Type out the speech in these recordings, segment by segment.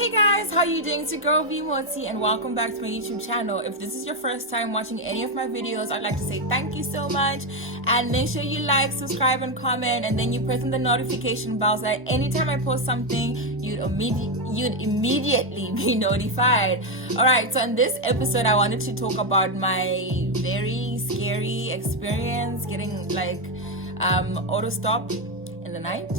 Hey guys, how you doing? It's your girl Motsi and welcome back to my YouTube channel. If this is your first time watching any of my videos, I'd like to say thank you so much, and make sure you like, subscribe and comment, and then you press on the notification bell so that anytime I post something you'd immediately be notified. Alright, so in this episode I wanted to talk about my very scary experience getting auto stop in the night.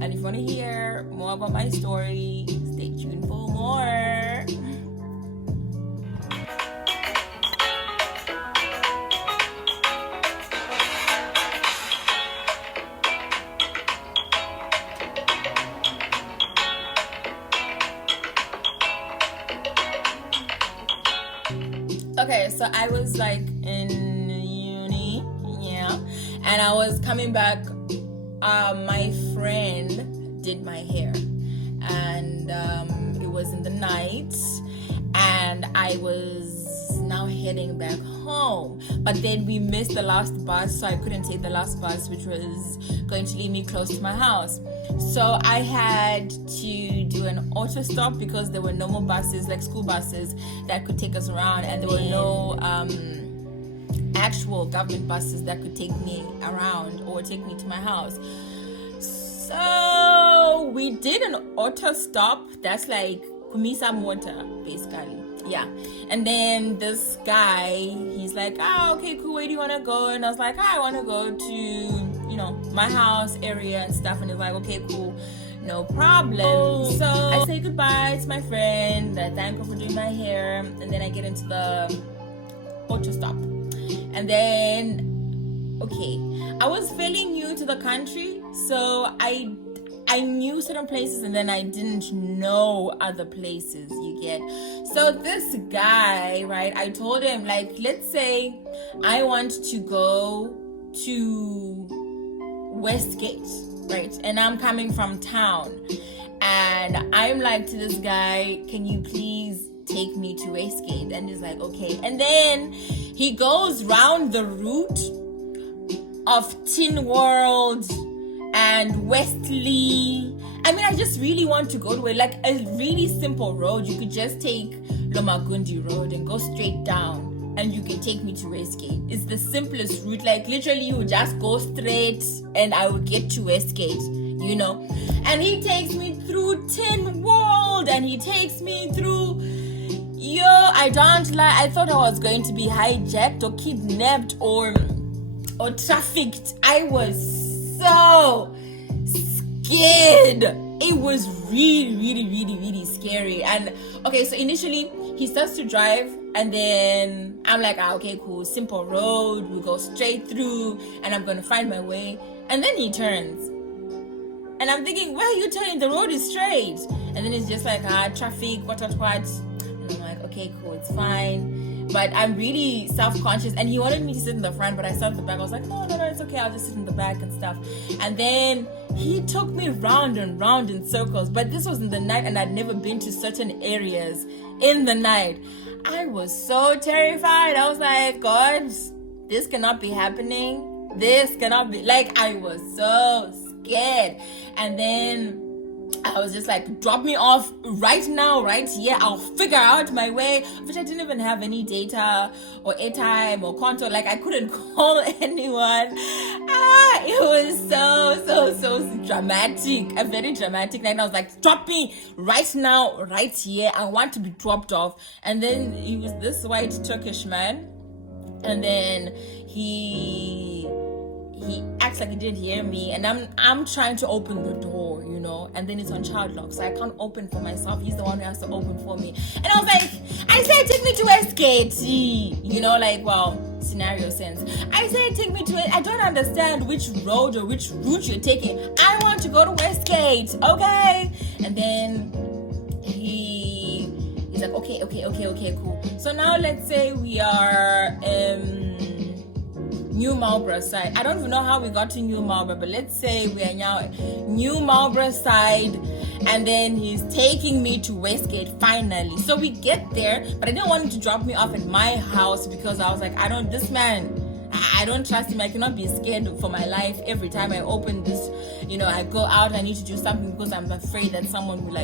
And if you want to hear more about my story, stay tuned for more. Okay, so I was in uni, and I was coming back. My friend did my hair, and it was in the night, and I was now heading back home, but then we missed the last bus, so I couldn't take the last bus, which was going to leave me close to my house. So I had to do an auto stop because there were no more buses, like school buses, that could take us around, and there were no actual government buses that could take me around or take me to my house. So we did an auto stop. That's like kumisa motor, basically. Yeah. And then this guy, he's like, okay, cool, where do you want to go? And I was like, I want to go to, my house area and stuff. And he's like, okay, cool, no problem. So I say goodbye to my friend. I thank her for doing my hair. And then I get into the auto stop. And then, I was fairly new to the country, so I knew certain places and then I didn't know other places, you get. So this guy, right, I told him, let's say I want to go to Westgate, right, and I'm coming from town, and I'm like to this guy, can you please take me to Westgate? And he's like, okay. And then he goes round the route of Tin World and Westley. I mean, I just really want to go to a really simple road. You could just take Lomagundi Road and go straight down, and you can take me to Westgate. It's the simplest route. Literally, you would just go straight and I would get to Westgate, And he takes me through Tin World, and he takes me through... I don't lie, I thought I was going to be hijacked or kidnapped or trafficked. I was so scared. It was really, really, really, really scary. And so initially he starts to drive, and then I'm like, okay, cool, simple road, we'll go straight through and I'm gonna find my way. And then he turns, and I'm thinking, where are you turning? The road is straight. And then it's just like, traffic, what. And I'm like, okay, cool, it's fine. But I'm really self-conscious, and he wanted me to sit in the front, but I sat in the back. I was like, no, it's okay, I'll just sit in the back and stuff. And then he took me round and round in circles, but this was in the night, and I'd never been to certain areas in the night. I was so terrified. I was like, God, this cannot be happening. This cannot be, I was so scared. And then I was just like, drop me off right now, right here. I'll figure out my way. Which I didn't even have any data or airtime or contact. I couldn't call anyone. It was so dramatic. A very dramatic night. And I was like, drop me right now, right here. I want to be dropped off. And then he was this white Turkish man. And then he acts like he didn't hear me, and I'm trying to open the door, and then it's on child lock, so I can't open for myself. He's the one who has to open for me. And I was like, I said take me to Westgate, scenario sense. I said take me to I don't understand which road or which route you're taking. I want to go to Westgate, okay? And then he's like, okay, cool. So now let's say we are New Marlborough side. I don't even know how we got to New Marlborough, but let's say we are now New Marlborough side, and then he's taking me to Westgate finally. So we get there, but I didn't want him to drop me off at my house because I was like, I don't trust him. I cannot be scared for my life every time I open this, I go out, I need to do something because I'm afraid that someone will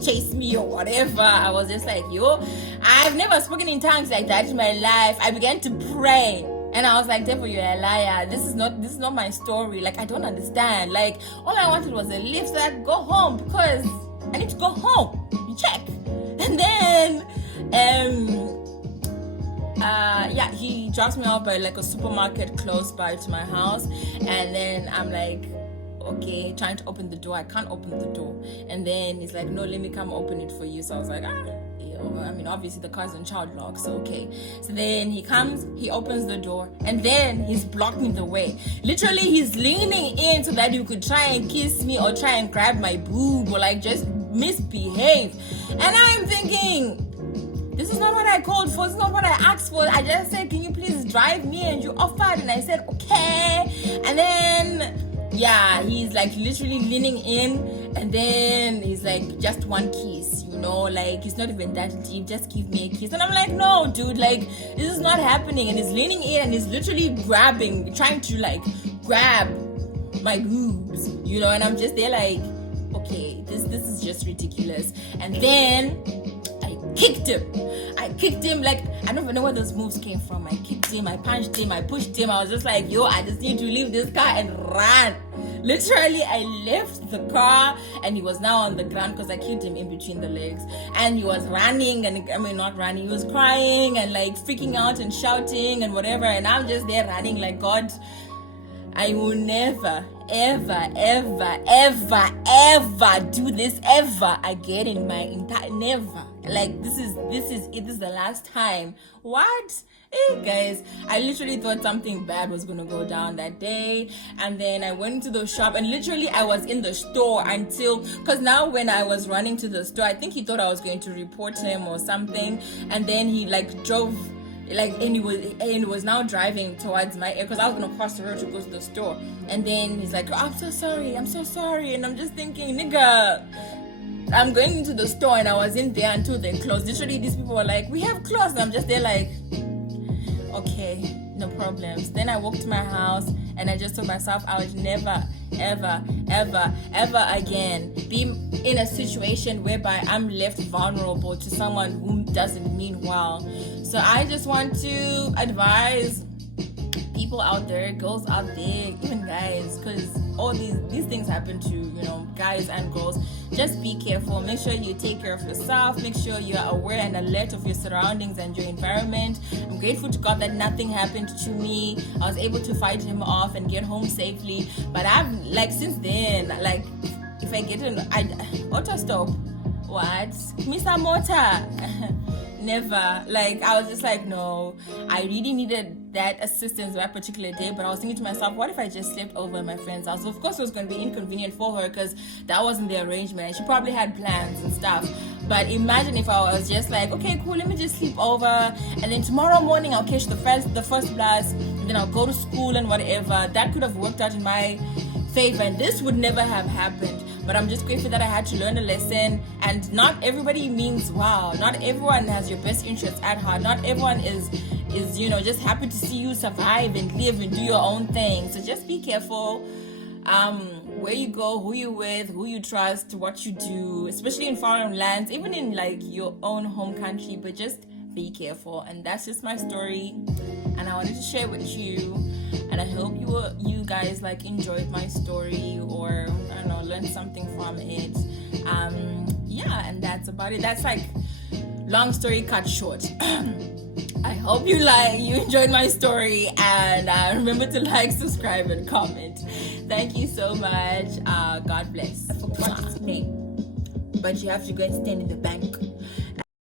chase me or whatever. I was just like, yo, I've never spoken in tongues like that in my life. I began to pray. And I was like, devil, you're a liar. This is not my story. Like, I don't understand. Like, all I wanted was a lift so I could go home because I need to go home. You check. And then, he drops me off by like a supermarket close by to my house. And then I'm like, okay, trying to open the door. I can't open the door. And then he's like, no, let me come open it for you. So I was like, I mean, obviously the car's in child lock, so okay. So then he comes, he opens the door, and then he's blocking the way. Literally, he's leaning in so that you could try and kiss me or try and grab my boob or like just misbehave. And I'm thinking, this is not what I called for. This is not what I asked for. I just said, can you please drive me? And you offered, and I said, okay. And then he's like literally leaning in, and then he's like, just one kiss, like it's not even that deep, just give me a kiss. And I'm like, no dude, like this is not happening. And he's leaning in and he's literally trying to like grab my boobs, and I'm just there like, okay, this is just ridiculous. And then I kicked him like, I don't even know where those moves came from. I kicked him, I punched him, I pushed him. I was just like, yo, I just need to leave this car and run. Literally, I left the car and he was now on the ground because I kicked him in between the legs. And he was running, not running, he was crying and like freaking out and shouting and whatever. And I'm just there running like, God, I will never, ever, ever, ever, ever do this ever again in my entire, never. Like this is the last time. What? Hey guys, I literally thought something bad was gonna go down that day. And then I went into the shop and literally I was in the store because now when I was running to the store, I think he thought I was going to report him or something. And then he like drove and he was now driving towards my area because I was gonna cross the road to go to the store. And then he's like, oh, I'm so sorry. And I'm just thinking, nigga, I'm going into the store and I was in there until they closed. Literally these people were like, we have closed. And I'm just there like, okay, no problems. Then I walked to my house and I just told myself I would never, ever, ever, ever again be in a situation whereby I'm left vulnerable to someone who doesn't mean well. So I just want to advise people out there, girls out there, even guys, because all these things happen to guys and girls. Just be careful. Make sure you take care of yourself. Make sure you are aware and alert of your surroundings and your environment. I'm grateful to God that nothing happened to me. I was able to fight him off and get home safely. But I've since then, if I get auto stop, what? Mr. Motor. Never. I was just like, no, I really needed that assistance that particular day. But I was thinking to myself, what if I just slept over at my friend's house? Of course it was going to be inconvenient for her because that wasn't the arrangement. She probably had plans and stuff. But imagine if I was just like, okay, cool, let me just sleep over, and then tomorrow morning I'll catch the first bus, and then I'll go to school and whatever. That could have worked out in my favor, and this would never have happened. But I'm just grateful that I had to learn a lesson. And not everybody means wow. Not everyone has your best interests at heart. Not everyone is just happy to see you survive and live and do your own thing. So just be careful where you go, who you with, who you trust, what you do, especially in foreign lands, even in your own home country. But just be careful. And that's just my story, and I wanted to share it with you. And I hope you guys enjoyed my story, or I don't know, learned something from it. And that's about it. That's long story cut short. I hope you enjoyed my story, and remember to subscribe, and comment. Thank you so much. God bless. I forgot his name, but you have to go and stand in the bank.